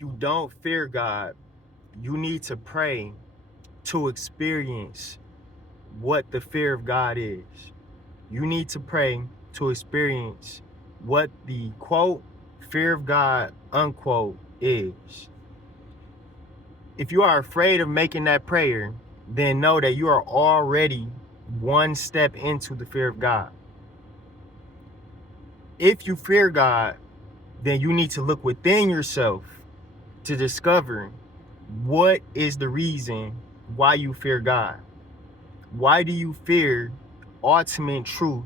You don't fear God. You need to pray to experience what the fear of God is. You need to pray to experience what the quote fear of God unquote is. If you are afraid of making that prayer, then know that you are already one step into the fear of God. If you fear God, then you need to look within yourself to discover what is the reason why you fear God. Why do you fear ultimate truth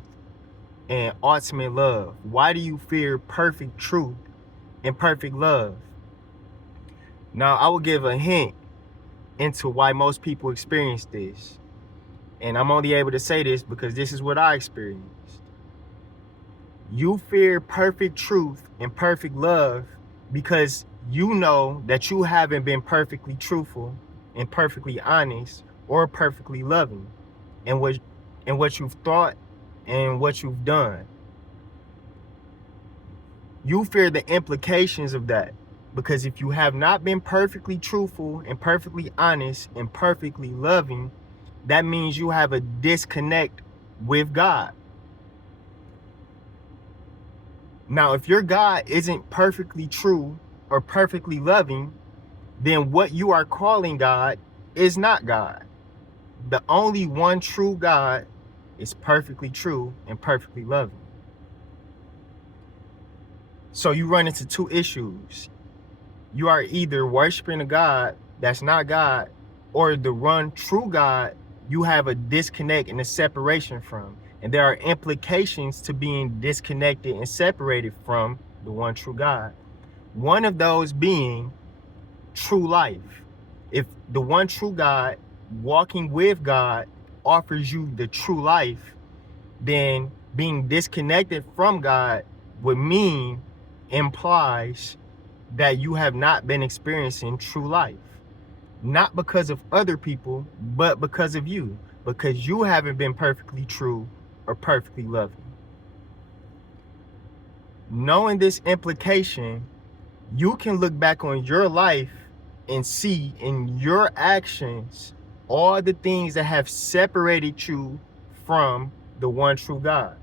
and ultimate love? Why do you fear perfect truth and perfect love? Now, I will give a hint into why most people experience this. And I'm only able to say this because this is what I experienced. You fear perfect truth and perfect love because you know that you haven't been perfectly truthful and perfectly honest or perfectly loving in what you've thought and what you've done. You fear the implications of that because if you have not been perfectly truthful and perfectly honest and perfectly loving, that means you have a disconnect with God. Now, if your God isn't perfectly true or perfectly loving, then what you are calling God is not God. The only one true God is perfectly true and perfectly loving. So you run into two issues. You are either worshiping a God that's not God, or the one true God you have a disconnect and a separation from. And there are implications to being disconnected and separated from the one true God. One of those being true life. If the one true God, walking with God, offers you the true life, then being disconnected from God would mean, implies that you have not been experiencing true life. Not because of other people, but because of you. Because you haven't been perfectly true or perfectly loving. Knowing this implication, you can look back on your life and see in your actions all the things that have separated you from the one true God.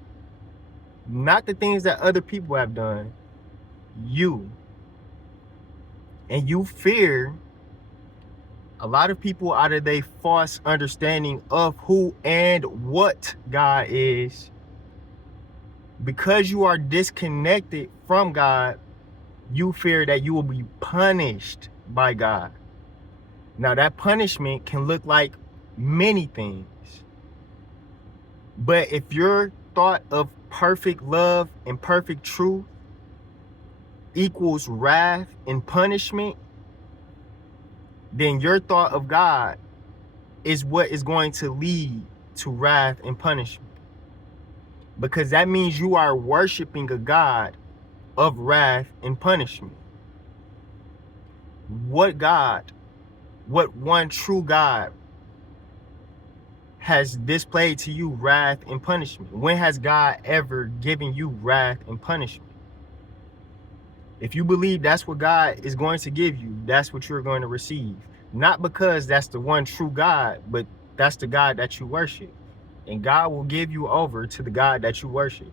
Not the things that other people have done, you. And you fear a lot of people, out of their false understanding of who and what God is, because you are disconnected from God, you fear that you will be punished by God. Now, that punishment can look like many things. But if your thought of perfect love and perfect truth equals wrath and punishment, then your thought of God is what is going to lead to wrath and punishment. Because that means you are worshiping a God of wrath and punishment. What God, what one true God has displayed to you wrath and punishment? When has God ever given you wrath and punishment? If you believe that's what God is going to give you, that's what you're going to receive. Not because that's the one true God, but that's the God that you worship. And God will give you over to the God that you worship.